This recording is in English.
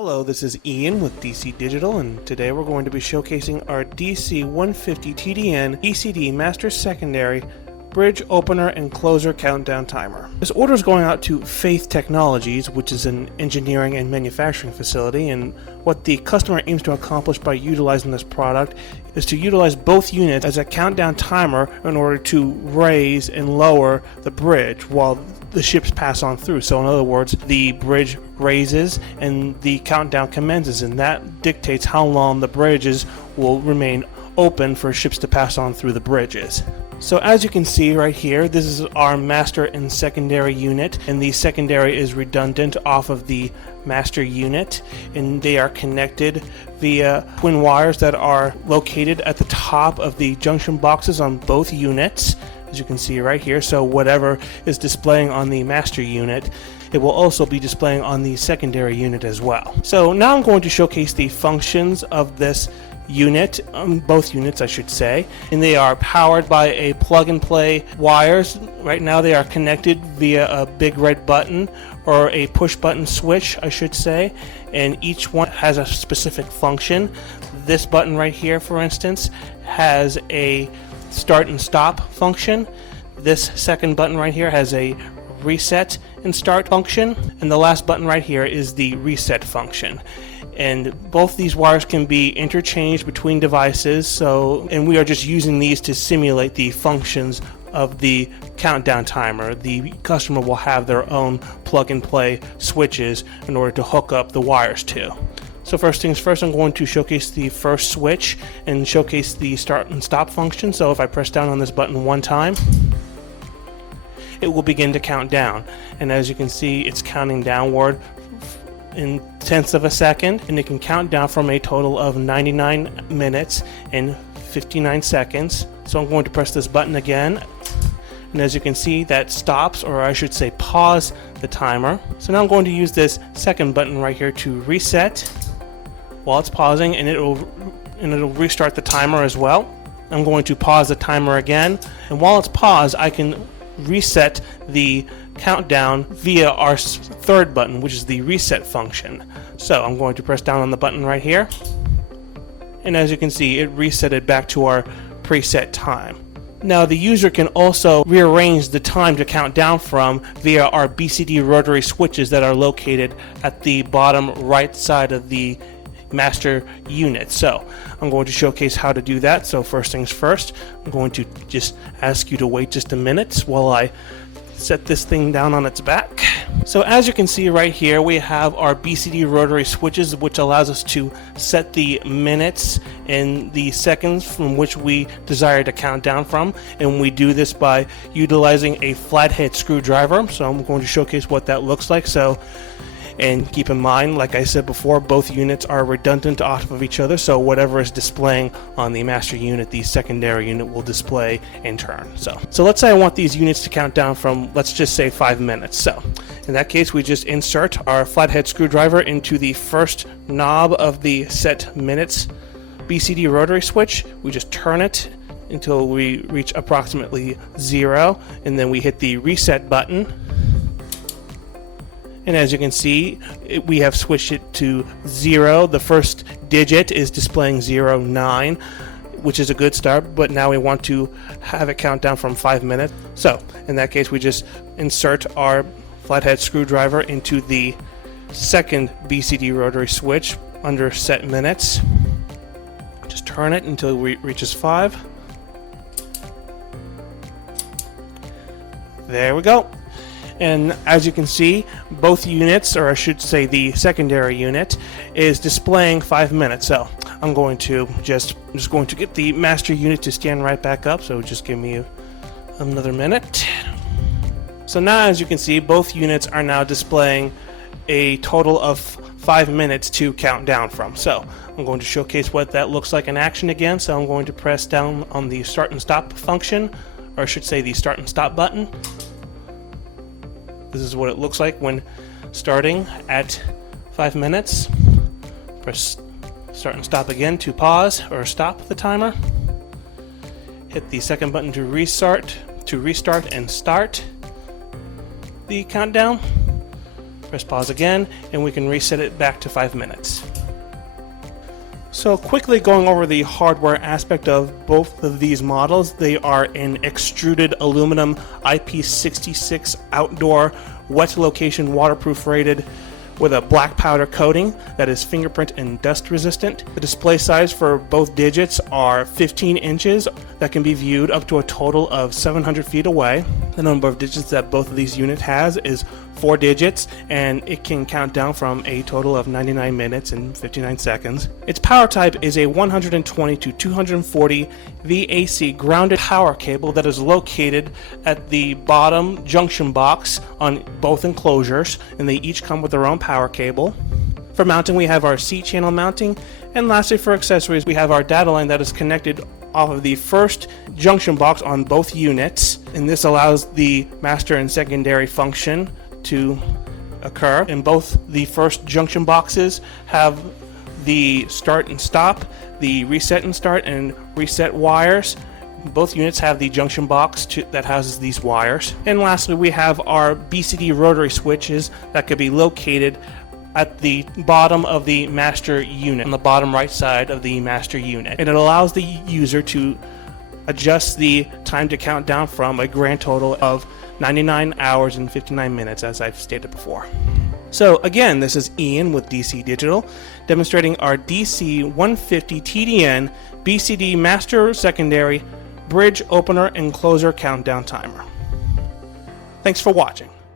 Hello, this is Ian with DC Digital, and today we're going to be showcasing our DC-150T-DN-BCD Master Secondary Bridge Opener and Closer Countdown Timer. This order is going out to Faith Technologies, which is an engineering and manufacturing facility, and what the customer aims to accomplish by utilizing this product is to utilize both units as a countdown timer in order to raise and lower the bridge while the ships pass on through. So in other words, the bridge raises and the countdown commences, and that dictates how long the bridges will remain open for ships to pass on through the bridges. So as you can see right here, this is our master and secondary unit, and the secondary is redundant off of the master unit, and they are connected via twin wires that are located at the top of the junction boxes on both units, as you can see right here. So whatever is displaying on the master unit, it will also be displaying on the secondary unit as well. So now I'm going to showcase the functions of this unit, both units I should say, and they are powered by a plug-and-play wires. Right now they are connected via a big red button, or a push button switch I should say, and each one has a specific function. This button right here, for instance, has a start and stop function. This second button right here has a reset and start function, and the last button right here is the reset function. And both these wires can be interchanged between devices, and we are just using these to simulate the functions of the countdown timer. The customer will have their own plug-and-play switches in order to hook up the wires to. So first things first, I'm going to showcase the first switch and showcase the start and stop function. So if I press down on this button one time, it will begin to count down, and as you can see, it's counting downward in tenths of a second, and it can count down from a total of 99 minutes and 59 seconds. So I'm going to press this button again, and as you can see, that stops, or I should say pause, the timer. So now I'm going to use this second button right here to reset while it's pausing, and it'll restart the timer as well. I'm going to pause the timer again, and while it's paused, I can reset the countdown via our third button, which is the reset function. So I'm going to press down on the button right here, and as you can see, it reset it back to our preset time. Now the user can also rearrange the time to count down from via our BCD rotary switches that are located at the bottom right side of the master unit. So I'm going to showcase how to do that. So first things first, I'm going to just ask you to wait just a minute while I set this thing down on its back. So as you can see right here, we have our BCD rotary switches, which allows us to set the minutes and the seconds from which we desire to count down from, and we do this by utilizing a flathead screwdriver. So I'm going to showcase what that looks like. And keep in mind, like I said before, both units are redundant off of each other, so whatever is displaying on the master unit, the secondary unit will display in turn. So let's say I want these units to count down from, let's just say 5 minutes. So in that case, we just insert our flathead screwdriver into the first knob of the set minutes BCD rotary switch. We just turn it until we reach approximately 0, and then we hit the reset button. And as you can see, we have switched it to 0. The first digit is displaying 09, which is a good start, but now we want to have it count down from 5 minutes. So in that case, we just insert our flathead screwdriver into the second BCD rotary switch under set minutes. Just turn it until it reaches 5. There we go. And as you can see, both units, or I should say the secondary unit, is displaying 5 minutes. So I'm going to just going to get the master unit to stand right back up. So just give me another minute. So now, as you can see, both units are now displaying a total of 5 minutes to count down from. So I'm going to showcase what that looks like in action again. So I'm going to press down on the start and stop function, or I should say the start and stop button. This is what it looks like when starting at 5 minutes. Press start and stop again to pause or stop the timer. Hit the second button to restart and start the countdown. Press pause again, and we can reset it back to 5 minutes. So quickly going over the hardware aspect of both of these models, they are an extruded aluminum IP66 outdoor wet location waterproof rated with a black powder coating that is fingerprint and dust resistant. The display size for both digits are 15 inches that can be viewed up to a total of 700 feet away. The number of digits that both of these units has is 4 digits, and it can count down from a total of 99 minutes and 59 seconds. Its power type is a 120 to 240 VAC grounded power cable that is located at the bottom junction box on both enclosures, and they each come with their own power cable. For mounting, we have our C channel mounting, and lastly for accessories, we have our data line that is connected off of the first junction box on both units, and this allows the master and secondary function to occur. And both the first junction boxes have the start and stop, the reset and start and reset wires. Both units have the junction box that houses these wires. And lastly, we have our BCD rotary switches that could be located at the bottom of the master unit, on the bottom right side of the master unit. And it allows the user to adjust the time to count down from a grand total of 99 hours and 59 minutes, as I've stated before. So again, this is Ian with DC Digital, demonstrating our DC-150T-DN-BCD master secondary bridge opener and closer countdown timer. Thanks for watching.